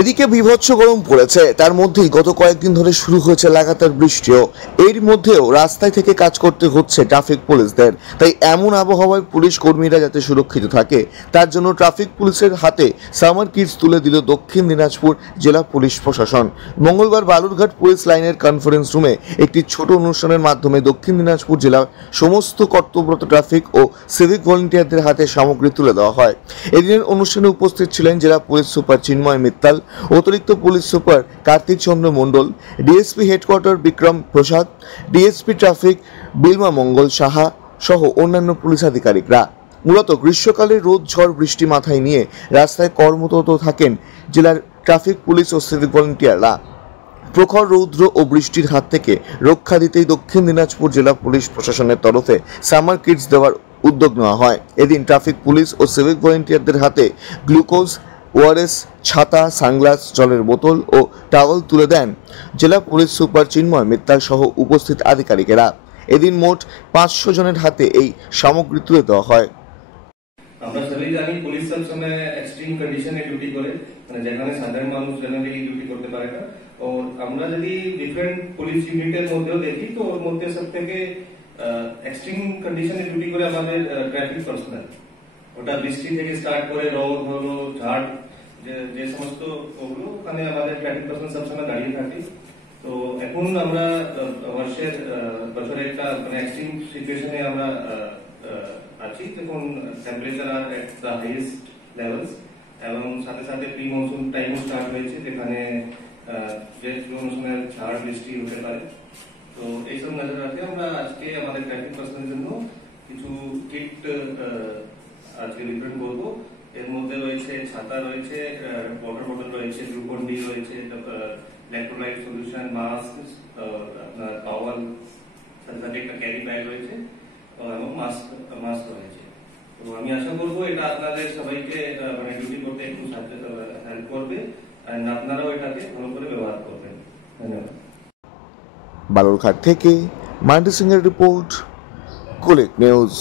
এদিকে বিভৎস গরম পড়েছে, তার মধ্যেই গত কয়েকদিন ধরে শুরু হয়েছে লাগাতার বৃষ্টিও। এর মধ্যেও রাস্তায় থেকে কাজ করতে হচ্ছে ট্রাফিক পুলিশদের। তাই এমন আবহাওয়ায় পুলিশ কর্মীরা যাতে সুরক্ষিত থাকে তার জন্য ট্রাফিক পুলিশের হাতে সামার কিটস তুলে দিল দক্ষিণ দিনাজপুর জেলা পুলিশ প্রশাসন। মঙ্গলবার বালুরঘাট পুলিশ লাইনের কনফারেন্স রুমে একটি ছোট অনুষ্ঠানের মাধ্যমে দক্ষিণ দিনাজপুর জেলার সমস্ত কর্তব্যরত ট্রাফিক ও সিভিক ভলেন্টিয়ারদের হাতে সামগ্রী তুলে দেওয়া হয়। এদিনের অনুষ্ঠানে উপস্থিত ছিলেন জেলা পুলিশ সুপার চিন্ময় মিত্তাল, অতিরিক্ত পুলিশ সুপার কার্তিক চন্দ্র মণ্ডল, ডিএসপি হেডকোয়ার্টার বিক্রম প্রসাদ, ডিএসপি ট্রাফিক বিলমা মঙ্গল সাহা সহ অন্যান্য পুলিশ আধিকারিকরা। মূলত গ্রীষ্মকালে রোদ ঝড় বৃষ্টি মাথায় নিয়ে রাস্তায় কর্মরত থাকেন জেলার ট্রাফিক পুলিশ ও সিভিক ভলেন্টিয়াররা। প্রখর রৌদ্র ও বৃষ্টির হাত থেকে রক্ষা দিতেই দক্ষিণ দিনাজপুর জেলা পুলিশ প্রশাসনের তরফে সামার কিটস দেওয়ার উদ্যোগ নেওয়া হয়। এদিন ট্রাফিক পুলিশ ও সিভিক ভলেন্টিয়ারদের হাতে গ্লুকোজ, ওআরএস, ছাতা, সানগ্লাস, জলের বোতল ও টাওয়াল তুলে দেন জেলা পুলিশ সুপার চিন্ময় মিত্তাল সহ উপস্থিত আধিকারিকেরা। এদিন মোট 500 জনের হাতে এই সামগ্রী তুলে দেওয়া হয়। আমরা সবাই জানি পুলিশ সব সময় এক্সট্রিম কন্ডিশনে ডিউটি করে, মানে যেখানে সাধারণ মানুষ জেনারেলি ডিউটি করতে পারে না। ও আমরা যদি ডিফারেন্ট পুলিশ ইউনিটের মধ্যেও দেখি তো ওর মধ্যে সব থেকে এক্সট্রিম কন্ডিশনে ডিউটি করে আমাদের ট্রাফিক পার্সোনাল। ওটা বৃষ্টি থেকে স্টার্ট করে রোদ হলো, ঝড়, যে সমস্ত ওগুলো ওখানে আমাদের ট্রাফিক পার্সোনাল সবসময় দাঁড়িয়ে থাকে। তো এখন আমরা বছরের একটা মানে এক্সট্রিম সিচুয়েশনে আমরা আছি, যখন temperature are at the highest levels এবং সাথে সাথে প্রি মনসুন টাইমও স্টার্ট হয়েছে, যেখানে যে মৌসুমের ঝড় বৃষ্টি হতে পারে। তো এইসব নজর রাখে আমরা আজকে আমাদের ট্রাফিক পার্সনের জন্য কিছু কিট আজকে বিতরণ করবো। এর মধ্যে রয়েছে ছাতা, রয়েছে ওয়াটার বটল, রয়েছে গ্লুকন ডি, রয়েছে ইলেকট্রোলাইট সলিউশন, মাস্ক, আপনার টাওয়াল, সাথে একটা ক্যারি ব্যাগ রয়েছে এবং মাস্ক রয়েছে। তো আমি আশা করবো এটা আপনাদের সবাইকে মানে ডিউটি করতে একটু হেল্প করবে আর আপনারাও এটাকে ভালো করে ব্যবহার করবেন। ধন্যবাদ। বালুরঘাট থেকে মান্টি সিং এর রিপোর্ট, কুলিক নিউজ।